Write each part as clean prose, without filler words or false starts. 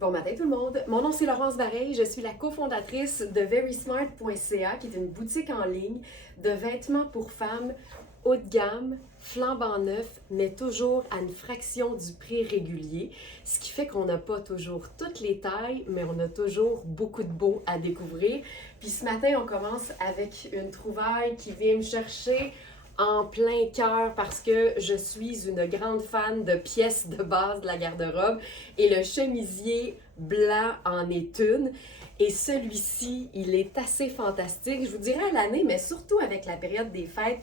Bon matin tout le monde, mon nom c'est Laurence Vareille, je suis la cofondatrice de verysmart.ca qui est une boutique en ligne de vêtements pour femmes haut de gamme, flambant neuf, mais toujours à une fraction du prix régulier, ce qui fait qu'on n'a pas toujours toutes les tailles, mais on a toujours beaucoup de beau à découvrir. Puis ce matin, on commence avec une trouvaille qui vient me chercher en plein cœur parce que je suis une grande fan de pièces de base de la garde-robe et le chemisier blanc en est une. Et celui-ci, il est assez fantastique, je vous dirais à l'année, mais surtout avec la période des fêtes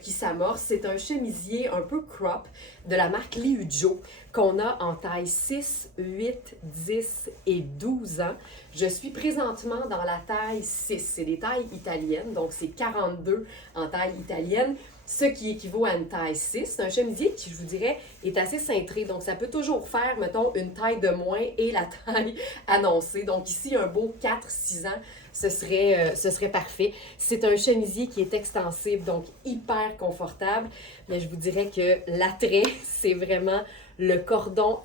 qui s'amorce. C'est un chemisier un peu crop de la marque Liujo qu'on a en taille 6, 8, 10 et 12 ans. Je suis présentement dans la taille 6, c'est des tailles italiennes, donc c'est 42 en taille italienne. Ce qui équivaut à une taille 6. C'est un chemisier qui, je vous dirais, est assez cintré. Donc, ça peut toujours faire, mettons, une taille de moins et la taille annoncée. Donc, ici, un beau 4-6 ans, ce serait parfait. C'est un chemisier qui est extensible, donc hyper confortable. Mais je vous dirais que l'attrait, c'est vraiment le cordon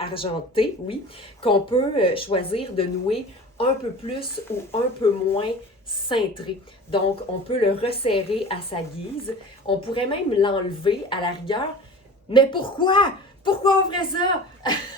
argenté, oui, qu'on peut choisir de nouer un peu plus ou un peu moins cintré. Donc, on peut le resserrer à sa guise. On pourrait même l'enlever à la rigueur. Mais pourquoi? Pourquoi on ferait ça?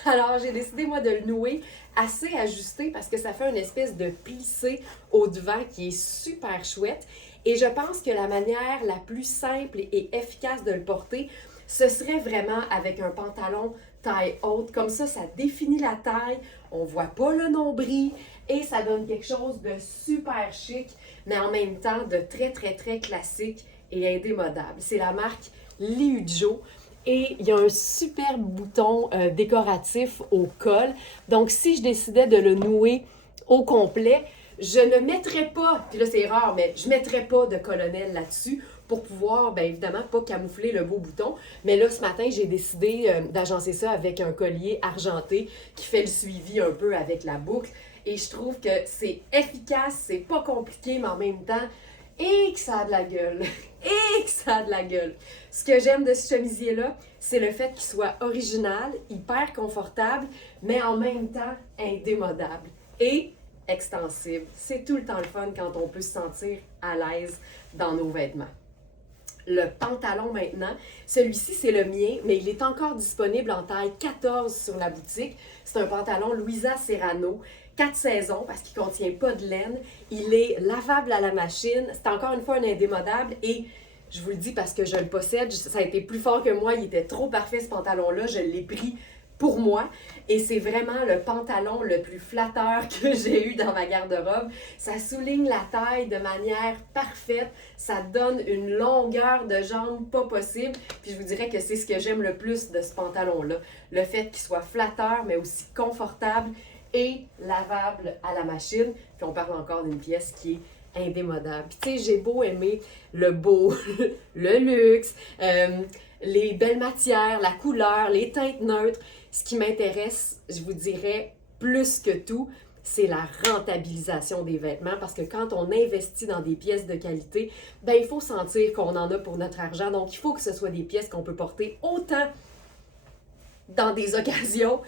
Alors, j'ai décidé, moi, de le nouer assez ajusté parce que ça fait une espèce de plissé au devant qui est super chouette. Et je pense que la manière la plus simple et efficace de le porter, ce serait vraiment avec un pantalon taille haute. Comme ça définit la taille, on voit pas le nombril et ça donne quelque chose de super chic, mais en même temps de très, très, très classique et indémodable. C'est la marque Liujo et il y a un super bouton décoratif au col. Donc, si je décidais de le nouer au complet, je ne mettrais pas, puis là c'est rare, mais je ne mettrais pas de colonel là-dessus pour pouvoir, bien évidemment, pas camoufler le beau bouton. Mais là, ce matin, j'ai décidé d'agencer ça avec un collier argenté qui fait le suivi un peu avec la boucle. Et je trouve que c'est efficace, c'est pas compliqué, mais en même temps, et que ça a de la gueule. Et que ça a de la gueule. Ce que j'aime de ce chemisier-là, c'est le fait qu'il soit original, hyper confortable, mais en même temps indémodable. Et extensible. C'est tout le temps le fun quand on peut se sentir à l'aise dans nos vêtements. Le pantalon maintenant, celui-ci c'est le mien, mais il est encore disponible en taille 14 sur la boutique. C'est un pantalon Luisa Serrano, 4 saisons parce qu'il ne contient pas de laine. Il est lavable à la machine. C'est encore une fois un indémodable et je vous le dis parce que je le possède, ça a été plus fort que moi. Il était trop parfait ce pantalon-là. Je l'ai pris pour moi et c'est vraiment le pantalon le plus flatteur que j'ai eu dans ma garde-robe. Ça souligne la taille de manière parfaite, ça donne une longueur de jambe pas possible, puis je vous dirais que c'est ce que j'aime le plus de ce pantalon-là, le fait qu'il soit flatteur mais aussi confortable et lavable à la machine, puis on parle encore d'une pièce qui est indémodable. Puis tu sais, j'ai beau aimer le beau, le luxe, les belles matières, la couleur, les teintes neutres. Ce qui m'intéresse, je vous dirais, plus que tout, c'est la rentabilisation des vêtements parce que quand on investit dans des pièces de qualité, ben il faut sentir qu'on en a pour notre argent. Donc, il faut que ce soit des pièces qu'on peut porter autant dans des occasions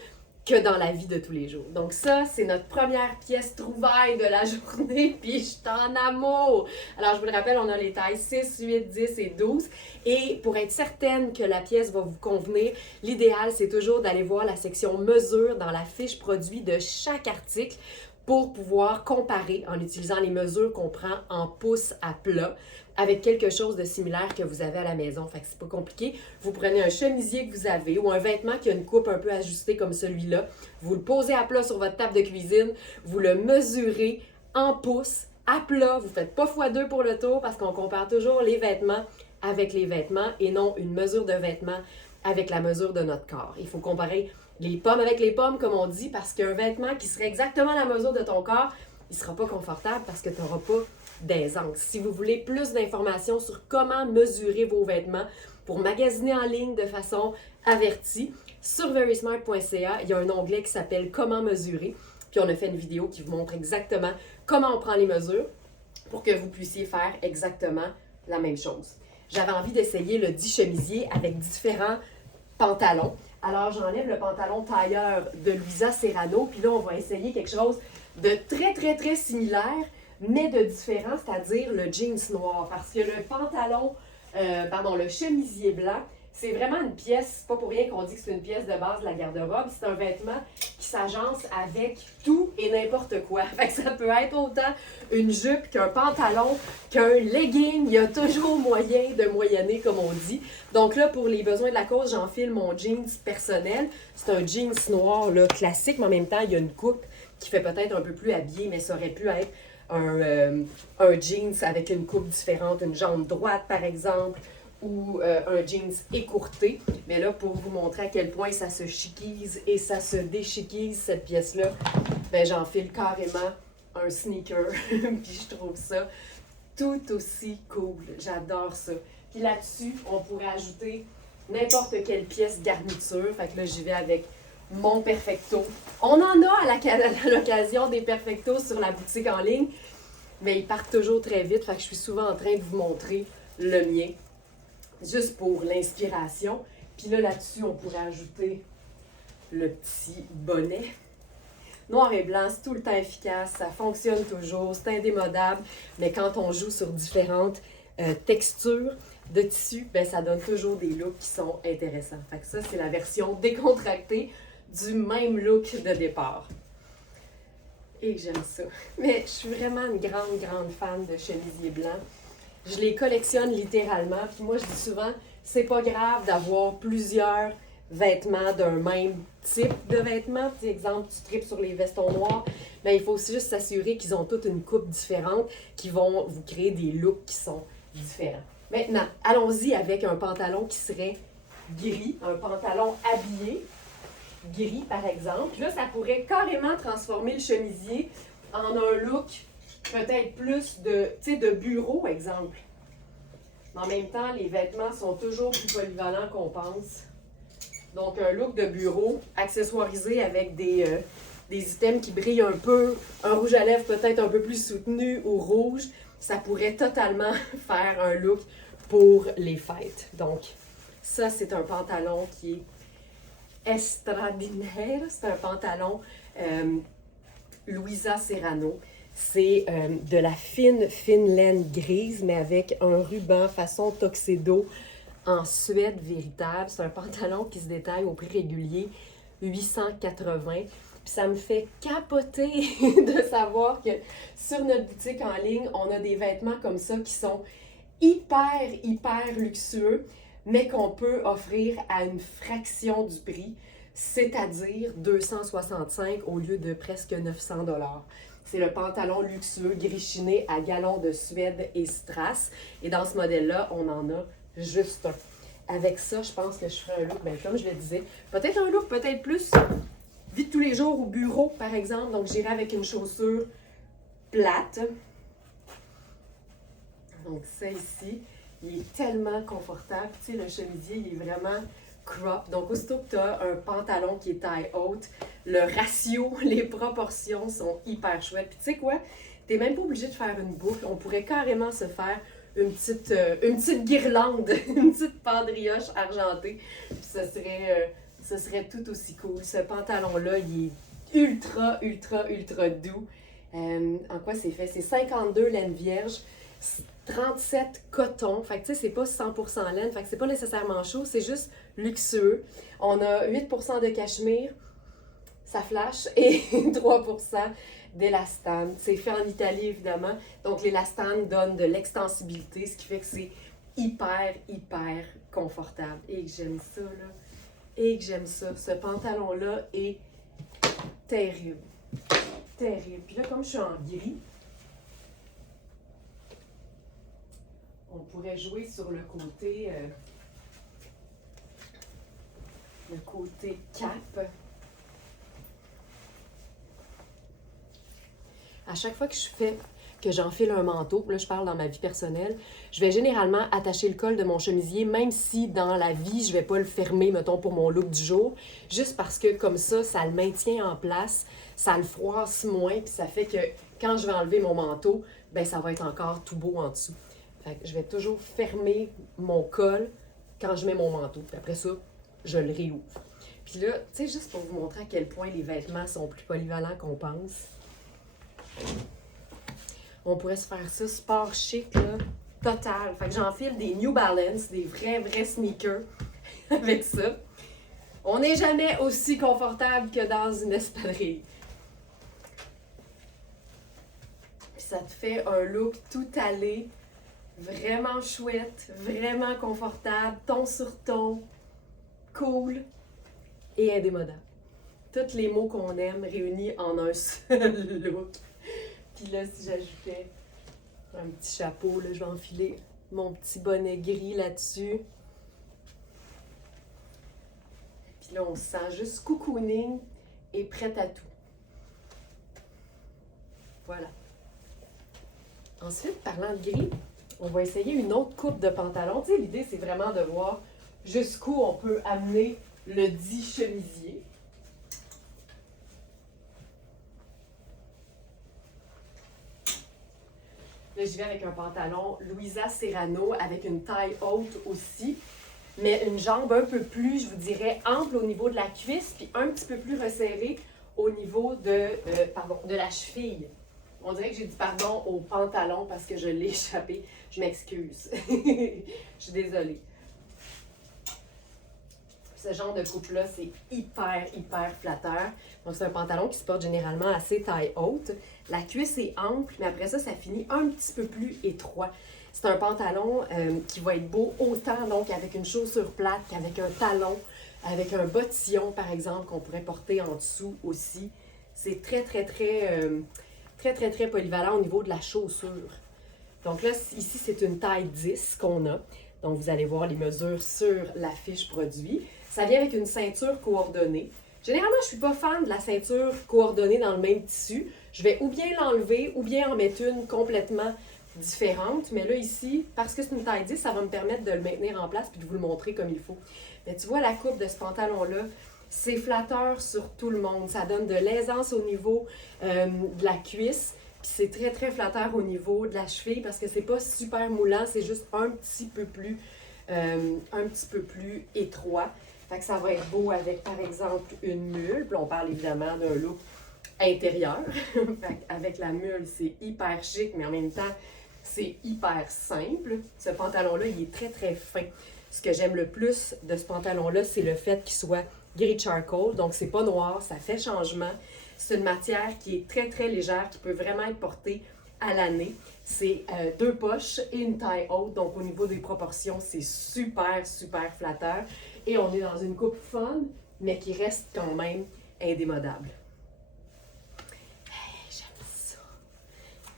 que dans la vie de tous les jours. Donc ça, c'est notre première pièce trouvaille de la journée, puis je suis en amour! Alors, je vous le rappelle, on a les tailles 6, 8, 10 et 12. Et pour être certaine que la pièce va vous convenir, l'idéal, c'est toujours d'aller voir la section mesure dans la fiche produit de chaque article pour pouvoir comparer en utilisant les mesures qu'on prend en pouces à plat avec quelque chose de similaire que vous avez à la maison. Fait que c'est pas compliqué. Vous prenez un chemisier que vous avez ou un vêtement qui a une coupe un peu ajustée comme celui-là. Vous le posez à plat sur votre table de cuisine. Vous le mesurez en pouces à plat. Vous faites pas x2 pour le tour parce qu'on compare toujours les vêtements avec les vêtements et non une mesure de vêtement avec la mesure de notre corps. Il faut comparer les pommes avec les pommes, comme on dit, parce qu'un vêtement qui serait exactement la mesure de ton corps, il ne sera pas confortable parce que tu n'auras pas d'aisance. Si vous voulez plus d'informations sur comment mesurer vos vêtements pour magasiner en ligne de façon avertie, sur verysmart.ca, il y a un onglet qui s'appelle « Comment mesurer ». Puis on a fait une vidéo qui vous montre exactement comment on prend les mesures pour que vous puissiez faire exactement la même chose. J'avais envie d'essayer le dit chemisier avec différents pantalons Alors, j'enlève le pantalon tailleur de Louisa Serrano, puis là, on va essayer quelque chose de très, très, très similaire, mais de différent, c'est-à-dire le jeans noir. Parce que le pantalon, le chemisier blanc, c'est vraiment une pièce, c'est pas pour rien qu'on dit que c'est une pièce de base de la garde-robe, c'est un vêtement qui s'agence avec tout et n'importe quoi. Fait que ça peut être autant une jupe qu'un pantalon, qu'un legging, il y a toujours moyen de moyenner, comme on dit. Donc là, pour les besoins de la cause, j'enfile mon jeans personnel. C'est un jeans noir là, classique, mais en même temps, il y a une coupe qui fait peut-être un peu plus habillé, mais ça aurait pu être un jeans avec une coupe différente, une jambe droite par exemple, ou un jeans écourté. Mais là, pour vous montrer à quel point ça se chiquise et ça se déchiquise, cette pièce-là, ben j'enfile carrément un sneaker. Puis je trouve ça tout aussi cool. J'adore ça. Puis là-dessus, on pourrait ajouter n'importe quelle pièce garniture. Fait que là, j'y vais avec mon Perfecto. On en a à l'occasion des Perfectos sur la boutique en ligne, mais ils partent toujours très vite. Fait que je suis souvent en train de vous montrer le mien, juste pour l'inspiration. Puis là-dessus, on pourrait ajouter le petit bonnet. Noir et blanc, c'est tout le temps efficace, ça fonctionne toujours, c'est indémodable, mais quand on joue sur différentes textures de tissu, ben, ça donne toujours des looks qui sont intéressants. Fait que ça, c'est la version décontractée du même look de départ. Et j'aime ça. Mais je suis vraiment une grande, grande fan de chemisiers blancs. Je les collectionne littéralement. Puis moi, je dis souvent, c'est pas grave d'avoir plusieurs vêtements d'un même type de vêtements. Par exemple, tu tripes sur les vestons noirs, mais il faut aussi juste s'assurer qu'ils ont toutes une coupe différente qui vont vous créer des looks qui sont différents. Maintenant, allons-y avec un pantalon qui serait gris, un pantalon habillé, gris par exemple. Puis là, ça pourrait carrément transformer le chemisier en un look peut-être plus de bureau, exemple. Mais en même temps, les vêtements sont toujours plus polyvalents qu'on pense. Donc, un look de bureau, accessoirisé avec des items qui brillent un peu, un rouge à lèvres peut-être un peu plus soutenu ou rouge, ça pourrait totalement faire un look pour les fêtes. Donc, ça, c'est un pantalon qui est extraordinaire. C'est un pantalon Louisa Serrano. C'est de la fine laine grise, mais avec un ruban façon tuxedo en Suède véritable. C'est un pantalon qui se détaille au prix régulier, 880. Puis ça me fait capoter de savoir que sur notre boutique en ligne, on a des vêtements comme ça qui sont hyper, hyper luxueux, mais qu'on peut offrir à une fraction du prix, c'est-à-dire 265 au lieu de presque 900 $. C'est le pantalon luxueux gris chiné à galons de Suède et strass. Et dans ce modèle-là, on en a juste un. Avec ça, je pense que je ferai un look, bien, comme je le disais, peut-être un look peut-être plus vie de tous les jours au bureau, par exemple. Donc, j'irai avec une chaussure plate. Donc, ça ici, il est tellement confortable. Tu sais, le chemisier, il est vraiment crop. Donc, aussitôt que tu as un pantalon qui est taille haute, le ratio, les proportions sont hyper chouettes. Puis, tu sais quoi? Tu n'es même pas obligé de faire une boucle. On pourrait carrément se faire une petite guirlande, une petite pendrioche argentée. Puis, ce serait tout aussi cool. Ce pantalon-là, il est ultra, ultra, ultra doux. En quoi c'est fait? C'est 52 laine vierge, 37 coton. Fait que tu sais, c'est pas 100% laine. Fait que c'est pas nécessairement chaud, c'est juste luxueux. On a 8% de cachemire, ça flash, et 3% d'élastane. C'est fait en Italie, évidemment. Donc, l'élastane donne de l'extensibilité, ce qui fait que c'est hyper, hyper confortable. Et que j'aime ça, là. Et que j'aime ça. Ce pantalon-là est terrible. Terrible. Puis là, comme je suis en gris, on pourrait jouer sur le côté cap. À chaque fois que j'enfile un manteau, là je parle dans ma vie personnelle, je vais généralement attacher le col de mon chemisier, même si dans la vie, je vais pas le fermer, mettons, pour mon look du jour, juste parce que comme ça le maintient en place, ça le froisse moins, puis ça fait que quand je vais enlever mon manteau, ben ça va être encore tout beau en dessous. Fait que je vais toujours fermer mon col quand je mets mon manteau. Puis après ça, je le réouvre. Puis là, tu sais, juste pour vous montrer à quel point les vêtements sont plus polyvalents qu'on pense. On pourrait se faire ça sport chic, là, total. Fait que j'enfile des New Balance, des vrais sneakers avec ça. On n'est jamais aussi confortable que dans une espadrille. Puis ça te fait un look tout allé, vraiment chouette, vraiment confortable, ton sur ton, cool et indémodable. Tous les mots qu'on aime réunis en un seul look. Puis là, si j'ajoutais un petit chapeau, là, je vais enfiler mon petit bonnet gris là-dessus. Puis là, on se sent juste cocooning et prête à tout. Voilà. Ensuite, parlant de gris, on va essayer une autre coupe de pantalon. Tu sais, l'idée, c'est vraiment de voir jusqu'où on peut amener le dit chemisier. Là, je vais avec un pantalon Louisa Serrano avec une taille haute aussi, mais une jambe un peu plus, je vous dirais, ample au niveau de la cuisse, puis un petit peu plus resserrée au niveau de la cheville. On dirait que j'ai dit pardon au pantalon parce que je l'ai échappé. Je m'excuse. Je suis désolée. Ce genre de coupe-là, c'est hyper flatteur. Donc, c'est un pantalon qui se porte généralement assez taille haute. La cuisse est ample, mais après ça, ça finit un petit peu plus étroit. C'est un pantalon qui va être beau autant donc avec une chaussure plate qu'avec un talon, avec un bottillon, par exemple, qu'on pourrait porter en dessous aussi. C'est très polyvalent au niveau de la chaussure. Donc là, ici, c'est une taille 10 qu'on a. Donc, vous allez voir les mesures sur la fiche produit. Ça vient avec une ceinture coordonnée. Généralement, je ne suis pas fan de la ceinture coordonnée dans le même tissu. Je vais ou bien l'enlever ou bien en mettre une complètement différente. Mais là, ici, parce que c'est une taille 10, ça va me permettre de le maintenir en place et de vous le montrer comme il faut. Mais tu vois, la coupe de ce pantalon-là, c'est flatteur sur tout le monde. Ça donne de l'aisance au niveau de la cuisse. Puis c'est très flatteur au niveau de la cheville parce que c'est pas super moulant, c'est juste un petit peu plus étroit. Fait que ça va être beau avec, par exemple, une mule. Puis on parle évidemment d'un look intérieur. Fait avec la mule, c'est hyper chic, mais en même temps, c'est hyper simple. Ce pantalon-là, il est très fin. Ce que j'aime le plus de ce pantalon-là, c'est le fait qu'il soit gris charcoal. Donc, c'est pas noir, ça fait changement. C'est une matière qui est très légère, qui peut vraiment être portée à l'année. C'est 2 poches et une taille haute. Donc, au niveau des proportions, c'est super flatteur. Et on est dans une coupe fun, mais qui reste quand même indémodable. Hey, j'aime ça.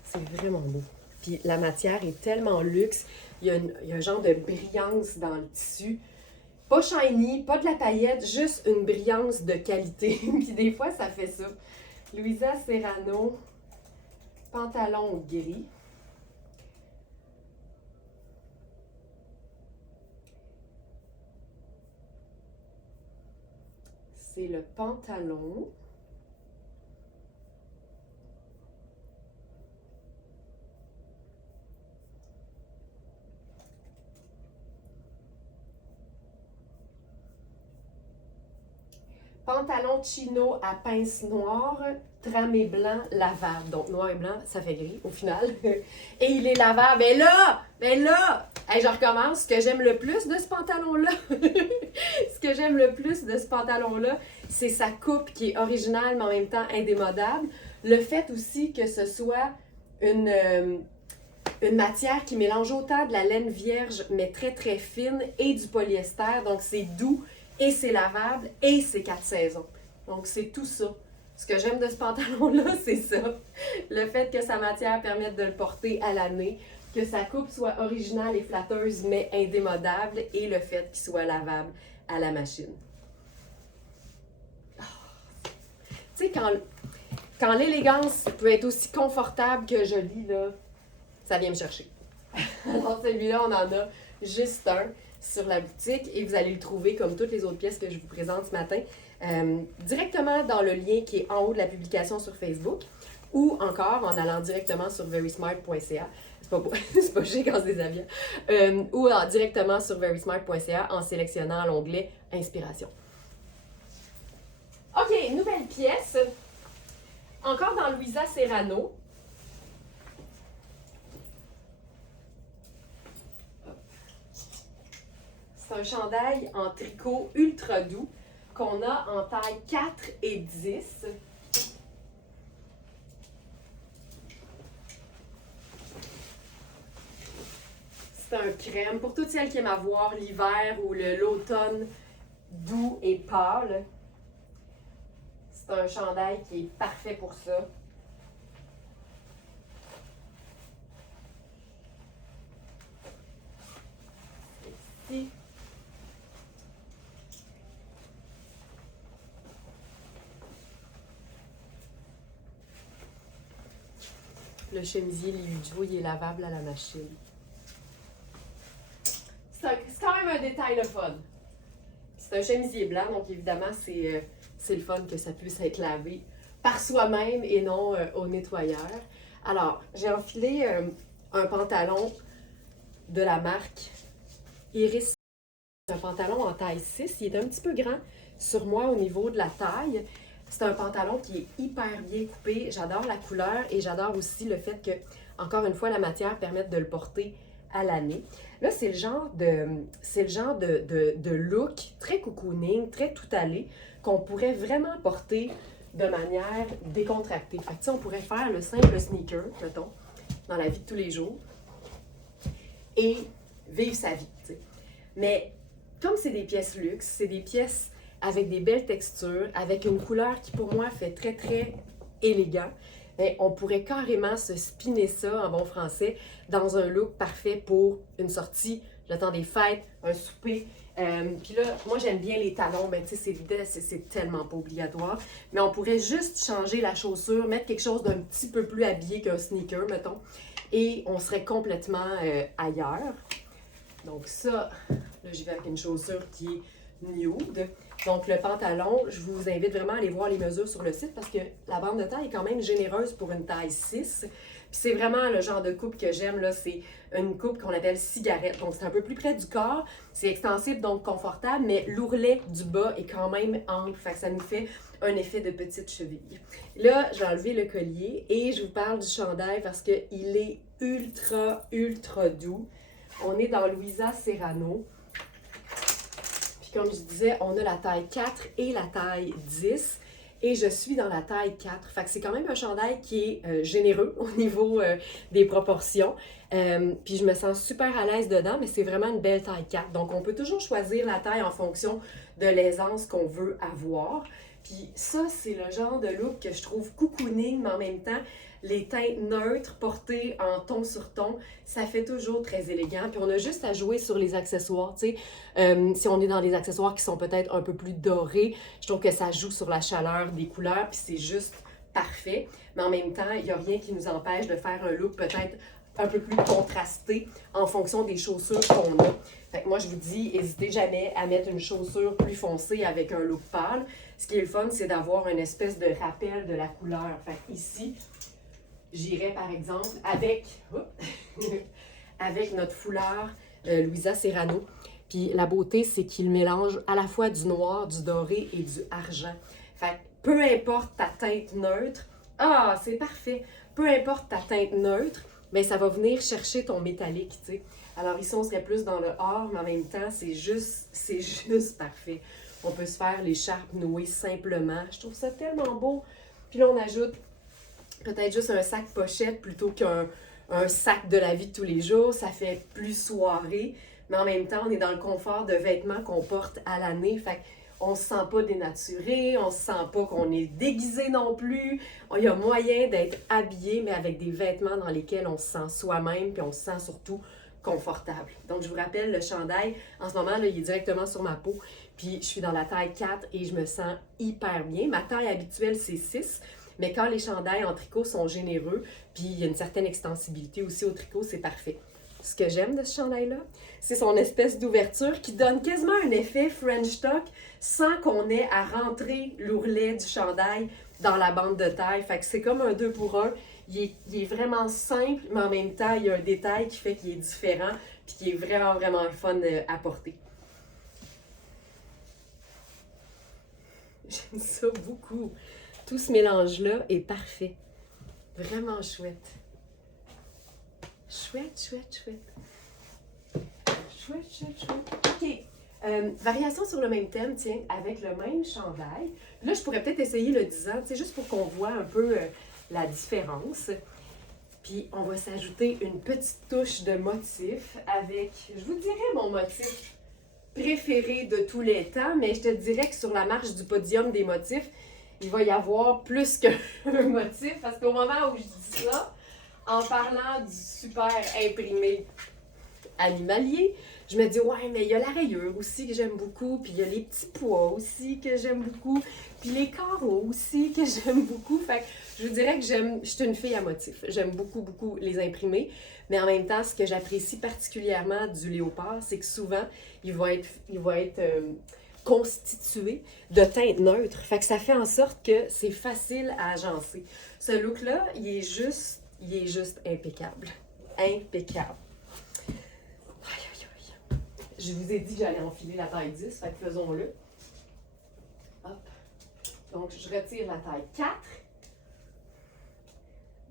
C'est vraiment beau. Puis la matière est tellement luxe. Il y a un genre de brillance dans le tissu. Pas shiny, pas de la paillette, juste une brillance de qualité. Puis des fois, ça fait ça. Louisa Serrano, pantalon gris. C'est le pantalon. Pantalon chino à pince noire, tramé blanc, lavable. Donc, noir et blanc, ça fait gris au final. Et il est lavable. Mais là, hey, je recommence. Ce que j'aime le plus de ce pantalon-là, c'est sa coupe qui est originale, mais en même temps indémodable. Le fait aussi que ce soit une matière qui mélange autant de la laine vierge, mais très fine, et du polyester. Donc, c'est doux. Et c'est lavable, et c'est 4 saisons. Donc, c'est tout ça. Ce que j'aime de ce pantalon-là, c'est ça. Le fait que sa matière permette de le porter à l'année, que sa coupe soit originale et flatteuse, mais indémodable, et le fait qu'il soit lavable à la machine. Oh. Tu sais, quand l'élégance peut être aussi confortable que jolie, là, ça vient me chercher. Alors, celui-là, on en a juste un sur la boutique et vous allez le trouver comme toutes les autres pièces que je vous présente ce matin directement dans le lien qui est en haut de la publication sur Facebook ou encore en allant directement sur verysmart.ca. C'est pas chic quand c'est déshabillé. Ou directement sur verysmart.ca en sélectionnant l'onglet Inspiration. OK, nouvelle pièce. Encore dans Louisa Serrano. C'est un chandail en tricot ultra doux qu'on a en taille 4 et 10. C'est un crème pour toutes celles qui aiment avoir l'hiver ou l'automne doux et pâle. C'est un chandail qui est parfait pour ça. Ici. Le chemisier Liujo, il est lavable à la machine. C'est quand même un détail le fun. C'est un chemisier blanc, donc évidemment, c'est le fun que ça puisse être lavé par soi-même et non au nettoyeur. Alors, j'ai enfilé un pantalon de la marque Iris. C'est un pantalon en taille 6. Il est un petit peu grand sur moi au niveau de la taille. C'est un pantalon qui est hyper bien coupé. J'adore la couleur et j'adore aussi le fait que, encore une fois, la matière permette de le porter à l'année. Là, c'est le genre de look très cocooning, très tout allé, qu'on pourrait vraiment porter de manière décontractée. Fait que, on pourrait faire le simple sneaker, mettons, dans la vie de tous les jours et vivre sa vie, t'sais. Mais comme c'est des pièces luxe, c'est des pièces avec des belles textures, avec une couleur qui pour moi fait très très élégant, bien, on pourrait carrément se spinner ça en bon français dans un look parfait pour une sortie, le temps des fêtes, un souper. Puis là, moi j'aime bien les talons, mais tu sais, c'est tellement pas obligatoire. Mais on pourrait juste changer la chaussure, mettre quelque chose d'un petit peu plus habillé qu'un sneaker, mettons, et on serait complètement ailleurs. Donc ça, là j'y vais avec une chaussure qui est nude. Donc le pantalon, je vous invite vraiment à aller voir les mesures sur le site parce que la bande de taille est quand même généreuse pour une taille 6. Puis c'est vraiment le genre de coupe que j'aime, là, c'est une coupe qu'on appelle cigarette. Donc c'est un peu plus près du corps, c'est extensible donc confortable, mais l'ourlet du bas est quand même ample, fait que ça nous fait un effet de petite cheville. Là, j'ai enlevé le collier et je vous parle du chandail parce qu'il est ultra, ultra doux. On est dans Louisa Serrano. Comme je disais, on a la taille 4 et la taille 10 et je suis dans la taille 4. Fait que c'est quand même un chandail qui est généreux au niveau des proportions. Puis je me sens super à l'aise dedans, mais c'est vraiment une belle taille 4. Donc on peut toujours choisir la taille en fonction de l'aisance qu'on veut avoir. Puis ça, c'est le genre de look que je trouve cocooning, mais en même temps, les teintes neutres portées en ton sur ton, ça fait toujours très élégant. Puis on a juste à jouer sur les accessoires, tu sais. Si on est dans des accessoires qui sont peut-être un peu plus dorés, je trouve que ça joue sur la chaleur des couleurs, puis c'est juste parfait. Mais en même temps, il n'y a rien qui nous empêche de faire un look peut-être un peu plus contrasté en fonction des chaussures qu'on a. Fait que moi, je vous dis, n'hésitez jamais à mettre une chaussure plus foncée avec un look pâle. Ce qui est le fun, c'est d'avoir une espèce de rappel de la couleur. Fait que ici, j'irais par exemple avec, avec notre foulard Louisa Serrano. Puis la beauté, c'est qu'il mélange à la fois du noir, du doré et du argent. Fait que peu importe ta teinte neutre, c'est parfait. Peu importe ta teinte neutre, bien, ça va venir chercher ton métallique, tu sais. Alors ici, on serait plus dans le or, mais en même temps, c'est juste parfait. On peut se faire l'écharpe nouée simplement. Je trouve ça tellement beau. Puis là, on ajoute peut-être juste un sac pochette plutôt qu'un sac de la vie de tous les jours. Ça fait plus soirée, mais en même temps, on est dans le confort de vêtements qu'on porte à l'année. Fait qu'on se sent pas dénaturé, on se sent pas qu'on est déguisé non plus. Il y a moyen d'être habillé, mais avec des vêtements dans lesquels on se sent soi-même, puis on se sent surtout confortable. Donc, je vous rappelle, le chandail, en ce moment, là, il est directement sur ma peau. Puis, je suis dans la taille 4 et je me sens hyper bien. Ma taille habituelle, c'est 6. Mais quand les chandails en tricot sont généreux, puis il y a une certaine extensibilité aussi au tricot, c'est parfait. Ce que j'aime de ce chandail-là, c'est son espèce d'ouverture qui donne quasiment un effet French tuck sans qu'on ait à rentrer l'ourlet du chandail dans la bande de taille. Fait que c'est comme un 2 pour 1. Il est vraiment simple, mais en même temps, il y a un détail qui fait qu'il est différent puis qui est vraiment, vraiment fun à porter. J'aime ça beaucoup. Tout ce mélange-là est parfait. Vraiment chouette. Chouette, chouette, chouette. Chouette, chouette, chouette. OK. Variation sur le même thème, tiens, avec le même chandail. Là, je pourrais peut-être essayer le 10 ans, tu sais, juste pour qu'on voit un peu la différence. Puis, on va s'ajouter une petite touche de motif avec, je vous dirais, mon motif préféré de tous les temps, mais je te dirais que sur la marche du podium des motifs, il va y avoir plus qu'un motif, parce qu'au moment où je dis ça, en parlant du super imprimé animalier, je me dis, ouais, mais il y a la rayure aussi que j'aime beaucoup, puis il y a les petits pois aussi que j'aime beaucoup, puis les carreaux aussi que j'aime beaucoup. Fait que je vous dirais que je suis une fille à motif. J'aime beaucoup, beaucoup les imprimer, mais en même temps, ce que j'apprécie particulièrement du léopard, c'est que souvent, il va être constitué de teintes neutres. Fait que ça fait en sorte que c'est facile à agencer. Ce look-là, il est juste impeccable. Impeccable. Aïe, aïe, aïe. Je vous ai dit que j'allais enfiler la taille 10, fait que faisons-le. Hop. Donc, je retire la taille 4.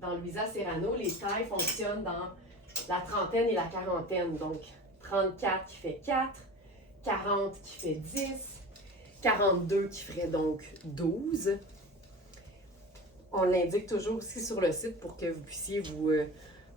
Dans Louisa Serrano, les tailles fonctionnent dans la trentaine et la quarantaine. Donc, 34 qui fait 4, 40 qui fait 10, 42 qui ferait donc 12. On l'indique toujours aussi sur le site pour que vous puissiez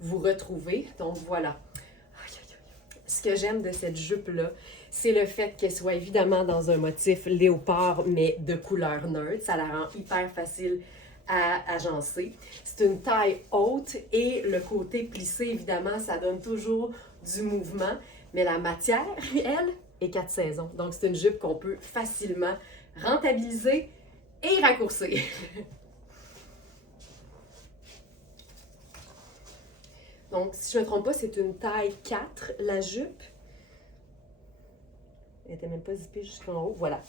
vous retrouver. Donc, voilà. Aïe, aïe, aïe. Ce que j'aime de cette jupe-là, c'est le fait qu'elle soit évidemment dans un motif léopard, mais de couleur neutre. Ça la rend hyper facile à agencer. C'est une taille haute et le côté plissé, évidemment, ça donne toujours du mouvement. Mais la matière, elle, est 4 saisons. Donc, c'est une jupe qu'on peut facilement rentabiliser et raccourcir. Donc, si je ne me trompe pas, c'est une taille 4, la jupe. Elle n'était même pas zippée jusqu'en haut. Voilà.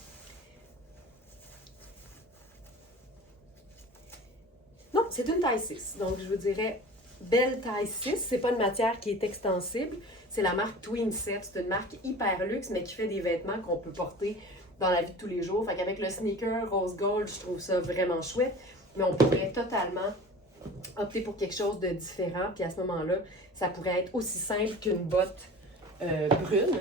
Non, c'est une taille 6. Donc, je vous dirais belle taille 6. C'est pas une matière qui est extensible. C'est la marque Twin Set. C'est une marque hyper luxe, mais qui fait des vêtements qu'on peut porter dans la vie de tous les jours. Fait qu'avec le sneaker rose gold, je trouve ça vraiment chouette. Mais on pourrait totalement opter pour quelque chose de différent. Puis à ce moment-là, ça pourrait être aussi simple qu'une botte brune.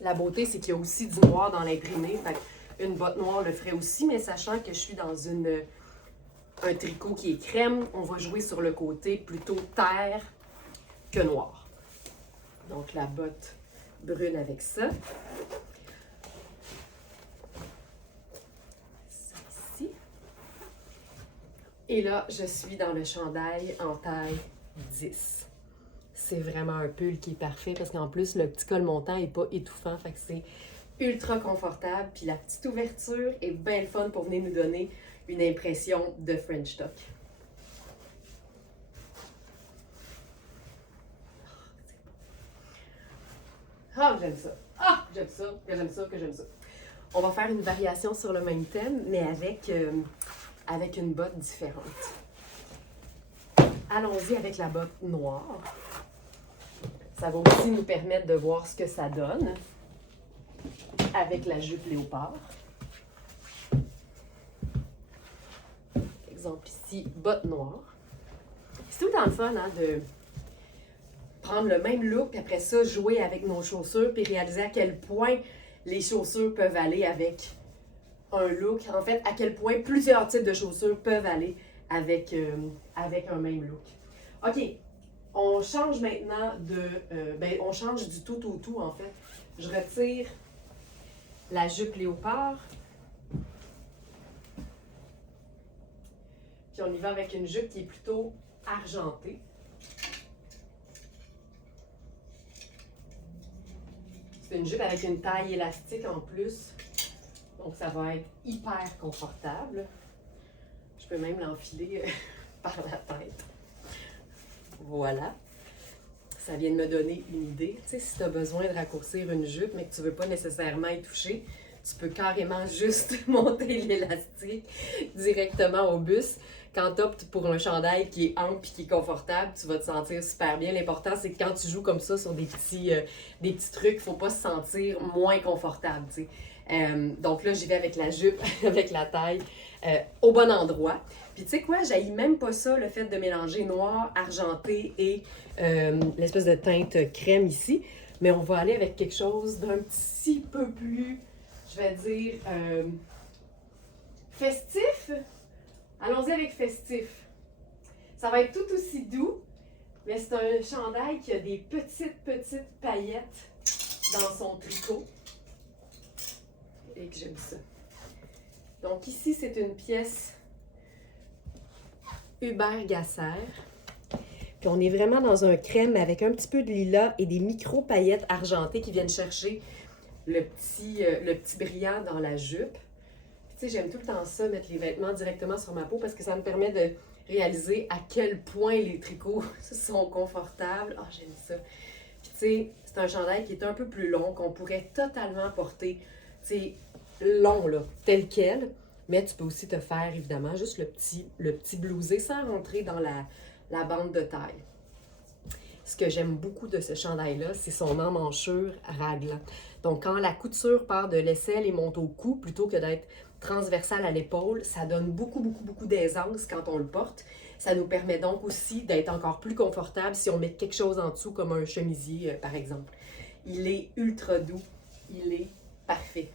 La beauté, c'est qu'il y a aussi du noir dans l'imprimé. Fait qu'une botte noire le ferait aussi, mais sachant que je suis dans un tricot qui est crème, on va jouer sur le côté plutôt terre que noir. Donc la botte brune avec ça. Ça ici. Et là, je suis dans le chandail en taille 10. C'est vraiment un pull qui est parfait parce qu'en plus, le petit col montant n'est pas étouffant. Fait que c'est ultra confortable. Puis la petite ouverture est bien le fun pour venir nous donner une impression de French tuck. Ah, j'aime ça. Ah, j'aime ça, que j'aime ça, que j'aime ça. On va faire une variation sur le même thème, mais avec une botte différente. Allons-y avec la botte noire. Ça va aussi nous permettre de voir ce que ça donne avec la jupe léopard. Exemple ici, botte noire. C'est tout le temps le fun hein, de prendre le même look, puis après ça, jouer avec nos chaussures, puis réaliser à quel point les chaussures peuvent aller avec un look. En fait, à quel point plusieurs types de chaussures peuvent aller avec un même look. OK, on change maintenant on change du tout au tout, en fait. Je retire la jupe léopard. Puis on y va avec une jupe qui est plutôt argentée. C'est une jupe avec une taille élastique en plus. Donc ça va être hyper confortable. Je peux même l'enfiler par la tête. Voilà. Ça vient de me donner une idée. Tu sais, si tu as besoin de raccourcir une jupe, mais que tu ne veux pas nécessairement y toucher, tu peux carrément juste monter l'élastique directement au bus. Quand tu optes pour un chandail qui est ample et qui est confortable, tu vas te sentir super bien. L'important, c'est que quand tu joues comme ça sur des petits trucs, il ne faut pas se sentir moins confortable. Tu sais. Donc là, j'y vais avec la jupe, avec la taille au bon endroit. Puis tu sais quoi, j'haïs même pas ça, le fait de mélanger noir, argenté et l'espèce de teinte crème ici. Mais on va aller avec quelque chose d'un petit peu plus, je vais dire, festif. Allons-y avec festif. Ça va être tout aussi doux, mais c'est un chandail qui a des petites paillettes dans son tricot. Et que j'aime ça. Donc ici, c'est une pièce Hubert Gasser. Puis on est vraiment dans un crème avec un petit peu de lilas et des micro-paillettes argentées qui viennent chercher le petit brillant dans la jupe. Puis tu sais, j'aime tout le temps ça, mettre les vêtements directement sur ma peau parce que ça me permet de réaliser à quel point les tricots sont confortables. Ah, j'aime ça. Puis tu sais, c'est un chandail qui est un peu plus long, qu'on pourrait totalement porter, tu sais, long, là, tel quel. Mais tu peux aussi te faire, évidemment, juste le petit blousé sans rentrer dans la bande de taille. Ce que j'aime beaucoup de ce chandail-là, c'est son emmanchure raglan. Donc, quand la couture part de l'aisselle et monte au cou, plutôt que d'être transversale à l'épaule, ça donne beaucoup d'aisance quand on le porte. Ça nous permet donc aussi d'être encore plus confortable si on met quelque chose en dessous, comme un chemisier, par exemple. Il est ultra doux. Il est parfait.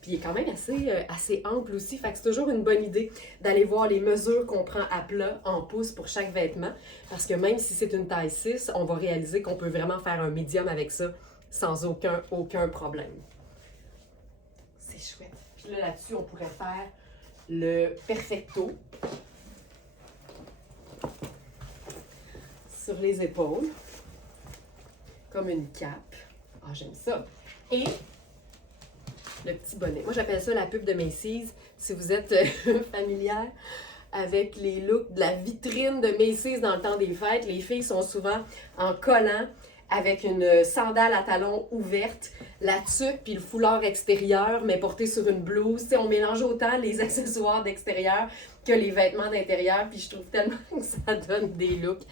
Puis il est quand même assez ample aussi, fait que c'est toujours une bonne idée d'aller voir les mesures qu'on prend à plat en pouces pour chaque vêtement, parce que même si c'est une taille 6, on va réaliser qu'on peut vraiment faire un médium avec ça sans aucun problème. C'est chouette. Puis là-dessus, on pourrait faire le perfecto sur les épaules, comme une cape. Ah, j'aime ça. Et le petit bonnet. Moi, j'appelle ça la pub de Macy's. Si vous êtes familière avec les looks de la vitrine de Macy's dans le temps des fêtes, les filles sont souvent en collant avec une sandale à talons ouverte, la tuque puis le foulard extérieur, mais porté sur une blouse. T'sais, on mélange autant les accessoires d'extérieur que les vêtements d'intérieur, puis je trouve tellement que ça donne des looks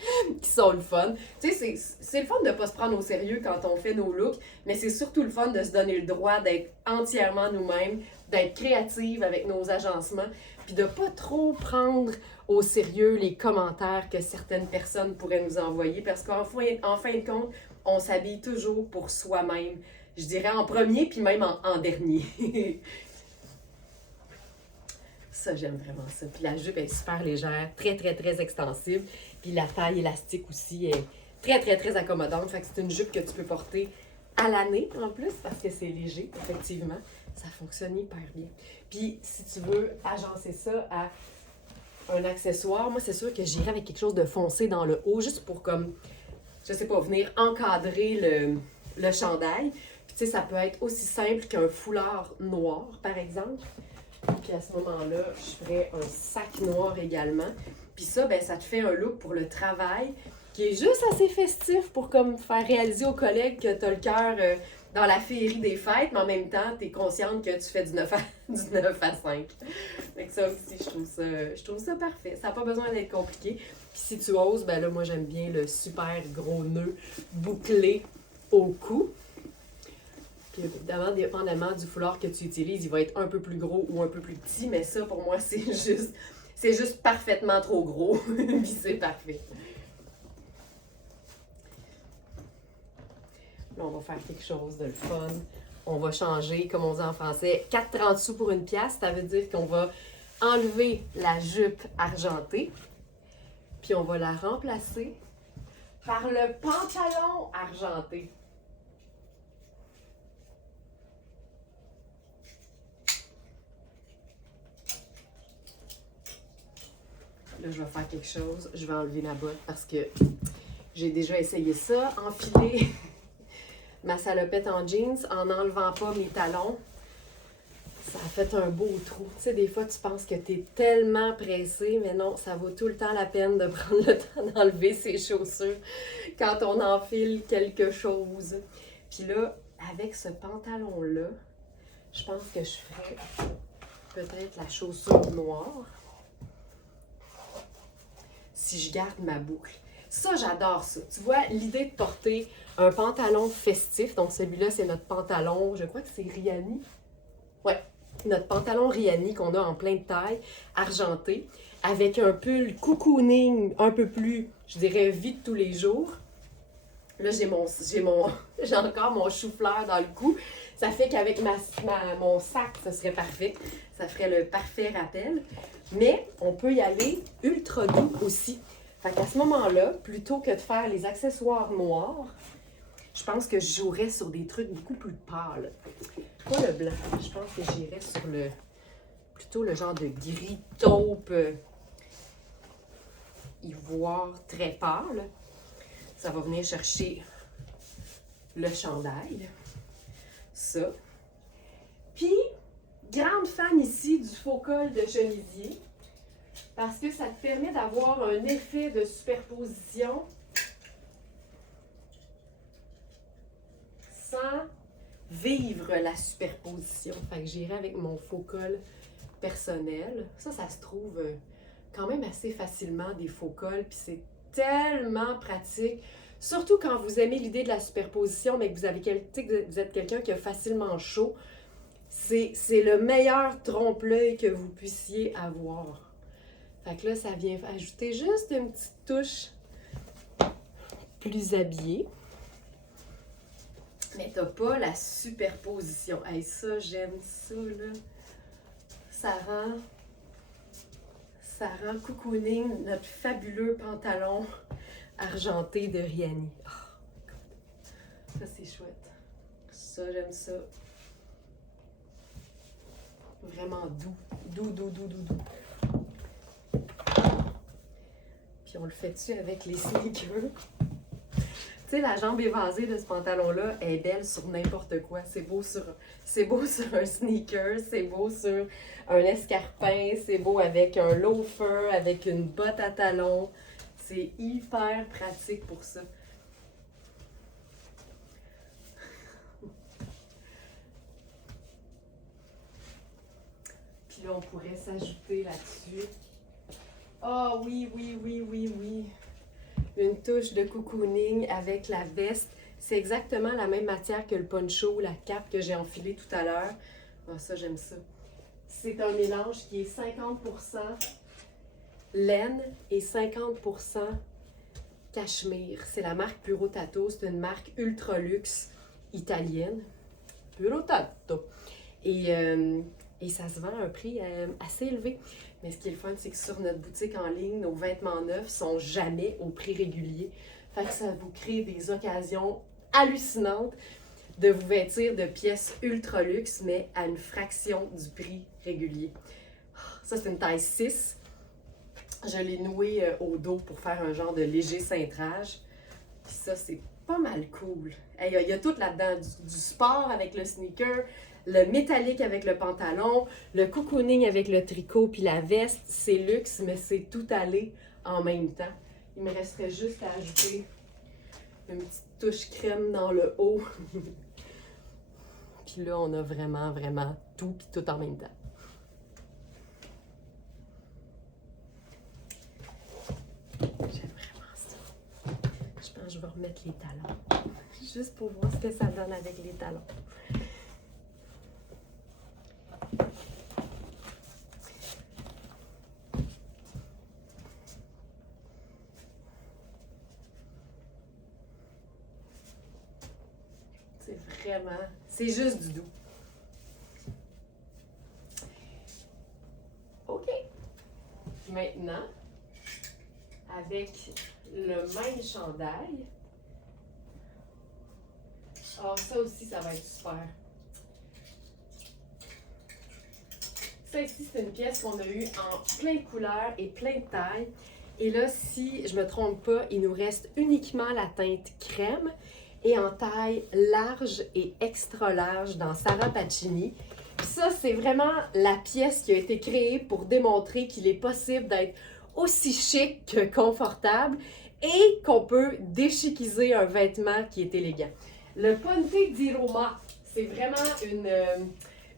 qui sont le fun. Tu sais, c'est le fun de ne pas se prendre au sérieux quand on fait nos looks, mais c'est surtout le fun de se donner le droit d'être entièrement nous-mêmes, d'être créative avec nos agencements, puis de ne pas trop prendre au sérieux les commentaires que certaines personnes pourraient nous envoyer, parce qu'en fin de compte, on s'habille toujours pour soi-même. Je dirais en premier, puis même en dernier. Ça, j'aime vraiment ça. Puis la jupe est super légère, très extensive. Puis la taille élastique aussi est très accommodante. Fait que c'est une jupe que tu peux porter à l'année en plus, parce que c'est léger, effectivement. Ça fonctionne hyper bien. Puis si tu veux agencer ça à un accessoire, moi, c'est sûr que j'irais avec quelque chose de foncé dans le haut, juste pour comme, je sais pas, venir encadrer le chandail. Puis tu sais, ça peut être aussi simple qu'un foulard noir, par exemple. Puis à ce moment-là, je ferais un sac noir également. Puis ça, ben, ça te fait un look pour le travail qui est juste assez festif pour comme faire réaliser aux collègues que tu as le cœur dans la féerie des fêtes, mais en même temps, tu es consciente que tu fais du 9 à 5. Fait que ça aussi, je trouve ça parfait. Ça n'a pas besoin d'être compliqué. Puis si tu oses, ben là, moi, j'aime bien le super gros nœud bouclé au cou. Puis évidemment, dépendamment du foulard que tu utilises, il va être un peu plus gros ou un peu plus petit, mais ça, pour moi, c'est juste parfaitement trop gros. Puis c'est parfait. Là, on va faire quelque chose de le fun. On va changer, comme on dit en français, 4,30 sous pour une pièce. Ça veut dire qu'on va enlever la jupe argentée, puis on va la remplacer par le pantalon argenté. Là, je vais faire quelque chose. Je vais enlever ma botte parce que j'ai déjà essayé ça. Enfiler ma salopette en jeans en n'enlevant pas mes talons. Ça a fait un beau trou. Tu sais, des fois, tu penses que tu es tellement pressé, mais non, ça vaut tout le temps la peine de prendre le temps d'enlever ses chaussures quand on enfile quelque chose. Puis là, avec ce pantalon-là, je pense que je ferais peut-être la chaussure noire. Si je garde ma boucle. Ça, j'adore ça. Tu vois, l'idée de porter un pantalon festif, donc celui-là, c'est notre pantalon, je crois que c'est Riani. Ouais, notre pantalon Riani qu'on a en pleine taille, argenté, avec un pull cocooning un peu plus, je dirais, vie de tous les jours. Là, j'ai encore mon chou-fleur dans le cou. Ça fait qu'avec mon sac, ça serait parfait. Ça ferait le parfait rappel. Mais on peut y aller ultra doux aussi. Fait qu'à ce moment-là, plutôt que de faire les accessoires noirs, je pense que je jouerais sur des trucs beaucoup plus pâles. Pas le blanc. Je pense que j'irais sur plutôt le genre de gris taupe ivoire très pâle. Ça va venir chercher le chandail. Ça. Puis, grande fan ici du faux col de chemisier parce que ça te permet d'avoir un effet de superposition sans vivre la superposition. Fait que j'irai avec mon faux col personnel. Ça se trouve quand même assez facilement des faux cols, puis c'est tellement pratique. Surtout quand vous aimez l'idée de la superposition, mais que vous êtes quelqu'un qui a facilement chaud. C'est le meilleur trompe-l'œil que vous puissiez avoir. Fait que là, ça vient ajouter juste une petite touche plus habillée. Mais t'as pas la superposition. Hey, ça, j'aime ça, là. Ça rend cocooning notre fabuleux pantalon argenté de Riani. Oh, ça, c'est chouette. Ça, j'aime ça. Vraiment doux. Doux. Puis on le fait dessus avec les sneakers. Tu sais, la jambe évasée de ce pantalon-là est belle sur n'importe quoi. C'est beau sur un sneaker, c'est beau sur un escarpin, c'est beau avec un loafer, avec une botte à talons. C'est hyper pratique pour ça. Puis là, on pourrait s'ajouter là-dessus. Ah oui. Une touche de cocooning avec la veste. C'est exactement la même matière que le poncho ou la cape que j'ai enfilé tout à l'heure. Ah, ça, j'aime ça. C'est un mélange qui est 50% laine et 50% cachemire. C'est la marque Puro Tatto. C'est une marque ultra luxe italienne. Puro Tatto. Et ça se vend à un prix assez élevé. Mais ce qui est le fun, c'est que sur notre boutique en ligne, nos vêtements neufs sont jamais au prix régulier. Fait que ça vous crée des occasions hallucinantes de vous vêtir de pièces ultra luxe, mais à une fraction du prix régulier. Ça, c'est une taille 6. Je l'ai noué au dos pour faire un genre de léger cintrage. Puis ça, c'est pas mal cool. Il y a tout là-dedans, du sport avec le sneaker, le métallique avec le pantalon, le cocooning avec le tricot puis la veste. C'est luxe, mais c'est tout allé en même temps. Il me resterait juste à ajouter une petite touche crème dans le haut. Puis là, on a vraiment tout puis tout en même temps. J'aime vraiment ça. Je pense que je vais remettre les talons. Juste pour voir ce que ça donne avec les talons. C'est juste du doux. OK. Maintenant, avec le même chandail. Ah, ça aussi, ça va être super. Ça ici, c'est une pièce qu'on a eue en plein de couleurs et plein de tailles. Et là, si je ne me trompe pas, il nous reste uniquement la teinte crème et en taille large et extra large dans Sarah Pacini. Puis ça, c'est vraiment la pièce qui a été créée pour démontrer qu'il est possible d'être aussi chic que confortable et qu'on peut déchiquiser un vêtement qui est élégant. Le Ponte di Roma, c'est vraiment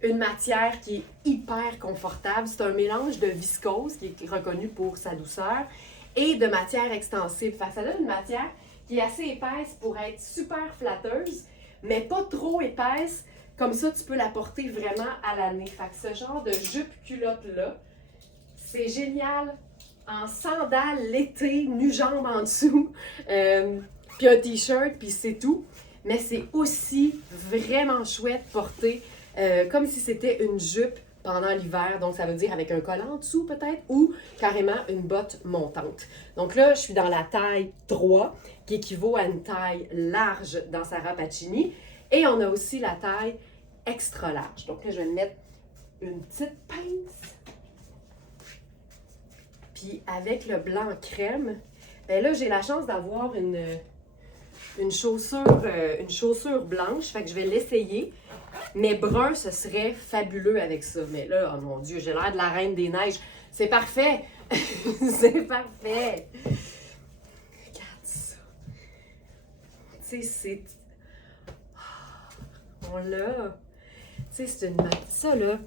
une matière qui est hyper confortable. C'est un mélange de viscose qui est reconnu pour sa douceur et de matière extensible. Fait que ça donne une matière qui est assez épaisse pour être super flatteuse, mais pas trop épaisse. Comme ça, tu peux la porter vraiment à l'année. Fait que ce genre de jupe-culotte-là, c'est génial en sandales l'été, nu-jambes en dessous, puis un t-shirt, puis c'est tout. Mais c'est aussi vraiment chouette porter comme si c'était une jupe pendant l'hiver. Donc, ça veut dire avec un collant en dessous peut-être ou carrément une botte montante. Donc là, je suis dans la taille 3 qui équivaut à une taille large dans Sarah Pacini. Et on a aussi la taille extra large. Donc là, je vais mettre une petite pince. Puis avec le blanc crème, ben là, j'ai la chance d'avoir une chaussure blanche. Fait que je vais l'essayer. Mais brun, ce serait fabuleux avec ça. Mais là, oh mon Dieu, j'ai l'air de la Reine des Neiges. C'est parfait! C'est parfait! Regarde ça. Tu sais, c'est... On l'a. Tu sais, c'est une... Ça, là,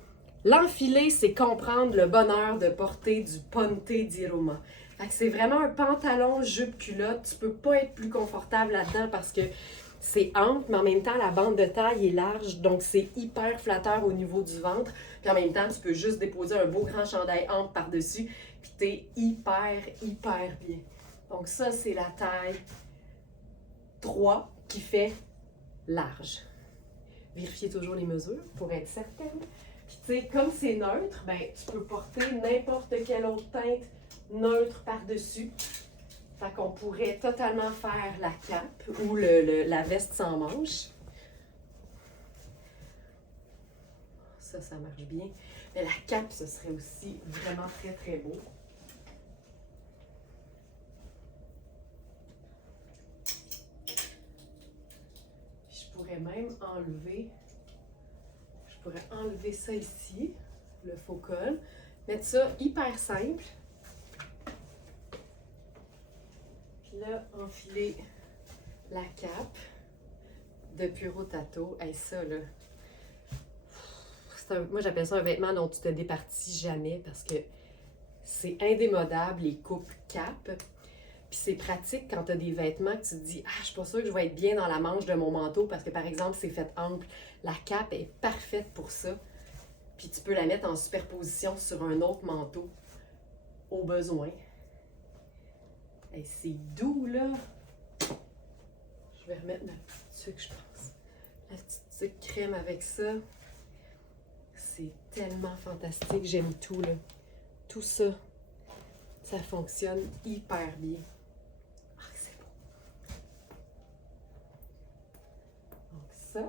l'enfiler, c'est comprendre le bonheur de porter du Ponte di Roma. Fait que c'est vraiment un pantalon, jupe, culotte. Tu peux pas être plus confortable là-dedans parce que c'est ample, mais en même temps, la bande de taille est large, donc c'est hyper flatteur au niveau du ventre. Puis en même temps, tu peux juste déposer un beau grand chandail ample par-dessus, puis t'es hyper bien. Donc ça, c'est la taille 3 qui fait large. Vérifiez toujours les mesures pour être certaine. Puis tu sais, comme c'est neutre, ben tu peux porter n'importe quelle autre teinte neutre par-dessus. Fait qu'on pourrait totalement faire la cape ou la veste sans manches. Ça marche bien. Mais la cape, ce serait aussi vraiment très beau. Je pourrais même enlever ça ici, le faux col. Mettre ça hyper simple. Puis là, enfiler la cape de Puro Tato. Hey, ça, là, moi, j'appelle ça un vêtement dont tu te départis jamais parce que c'est indémodable, les coupes cap. Puis c'est pratique quand tu as des vêtements que tu te dis « Ah, je suis pas sûre que je vais être bien dans la manche de mon manteau parce que, par exemple, c'est fait ample. » La cape est parfaite pour ça. Puis tu peux la mettre en superposition sur un autre manteau au besoin. Hey, c'est doux, là. Je vais remettre ma petite sucre, je pense. La petite sucre crème avec ça. C'est tellement fantastique. J'aime tout, là. Tout ça, ça fonctionne hyper bien. Ah, c'est beau. Donc ça.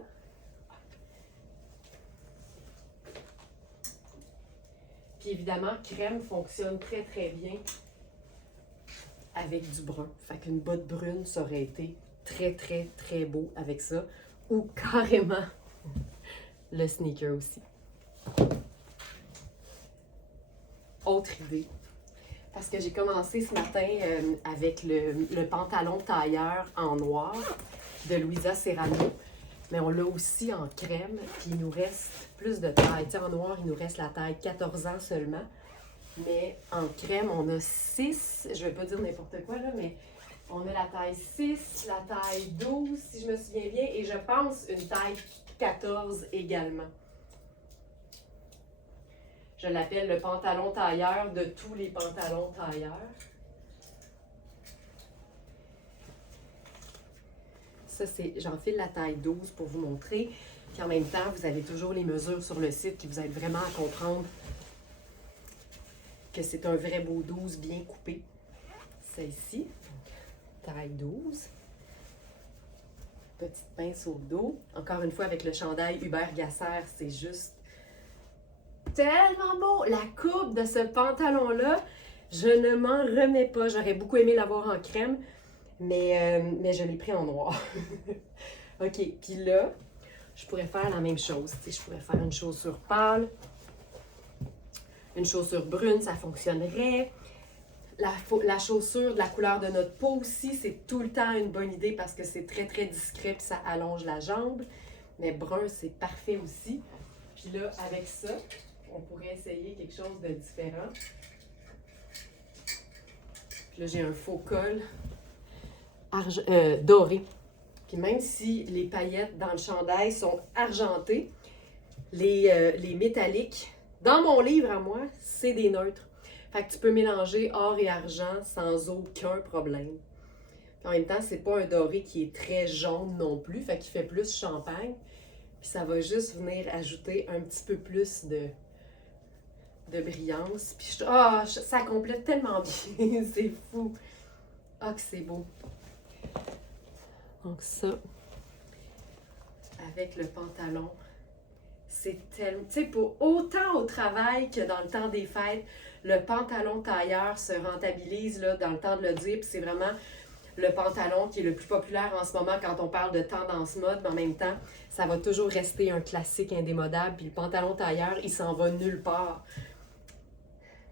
Puis évidemment, crème fonctionne très bien avec du brun. Fait qu'une botte brune, ça aurait été très beau avec ça. Ou carrément le sneaker aussi. Autre idée. Parce que j'ai commencé ce matin avec le pantalon tailleur en noir de Louisa Serrano. Mais on l'a aussi en crème, puis il nous reste plus de taille. Tu sais, en noir, il nous reste la taille 14 ans seulement. Mais en crème, on a 6, je ne vais pas dire n'importe quoi, là, mais on a la taille 6, la taille 12, si je me souviens bien, et je pense une taille 14 également. Je l'appelle le pantalon tailleur de tous les pantalons tailleurs. Ça, j'enfile la taille 12 pour vous montrer. Puis en même temps, vous avez toujours les mesures sur le site qui vous aident vraiment à comprendre que c'est un vrai beau 12 bien coupé. C'est ici, donc, taille 12. Petite pince au dos. Encore une fois, avec le chandail Hubert Gasser, c'est juste tellement beau! La coupe de ce pantalon-là, je ne m'en remets pas. J'aurais beaucoup aimé l'avoir en crème, mais je l'ai pris en noir. OK, puis là, je pourrais faire la même chose. Tu sais, je pourrais faire une chaussure pâle, une chaussure brune, ça fonctionnerait. La chaussure de la couleur de notre peau aussi, c'est tout le temps une bonne idée parce que c'est très discret et ça allonge la jambe. Mais brun, c'est parfait aussi. Puis là, avec ça, on pourrait essayer quelque chose de différent. Puis là, j'ai un faux col doré. Puis même si les paillettes dans le chandail sont argentées, les métalliques, dans mon livre à moi, c'est des neutres. Fait que tu peux mélanger or et argent sans aucun problème. Puis en même temps, c'est pas un doré qui est très jaune non plus, fait qu'il fait plus champagne. Puis ça va juste venir ajouter un petit peu plus de brillance. Puis ça complète tellement bien, c'est fou. Ah, que c'est beau. Donc ça, avec le pantalon, c'est tellement... Tu sais, pour autant au travail que dans le temps des fêtes, le pantalon tailleur se rentabilise là, dans le temps de le dire. Puis c'est vraiment le pantalon qui est le plus populaire en ce moment quand on parle de tendance mode. Mais en même temps, ça va toujours rester un classique indémodable. Puis le pantalon tailleur, il s'en va nulle part.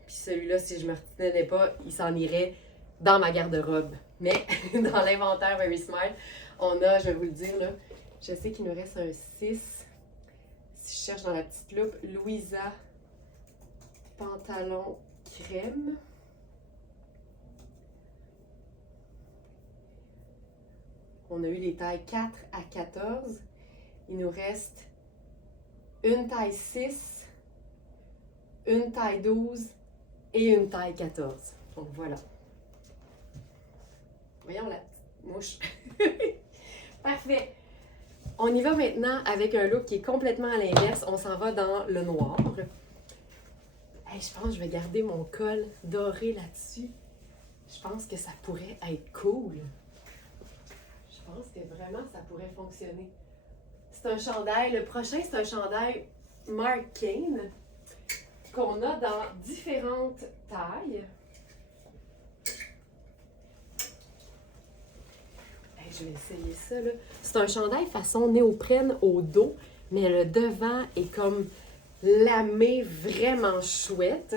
Puis celui-là, si je me retenais pas, il s'en irait dans ma garde-robe. Mais dans l'inventaire Very Smart, on a, je vais vous le dire, là, je sais qu'il nous reste un 6. Si je cherche dans la petite loupe, Louisa pantalon crème. On a eu les tailles 4 à 14. Il nous reste une taille 6, une taille 12 et une taille 14. Donc voilà. Voyons la petite mouche. Parfait. On y va maintenant avec un look qui est complètement à l'inverse. On s'en va dans le noir. Hey, je pense que je vais garder mon col doré là-dessus. Je pense que ça pourrait être cool. Je pense que vraiment ça pourrait fonctionner. C'est un chandail. Le prochain, c'est un chandail Marc Kane qu'on a dans différentes tailles. Je vais essayer ça, là. C'est un chandail façon néoprène au dos, mais le devant est comme lamé vraiment chouette.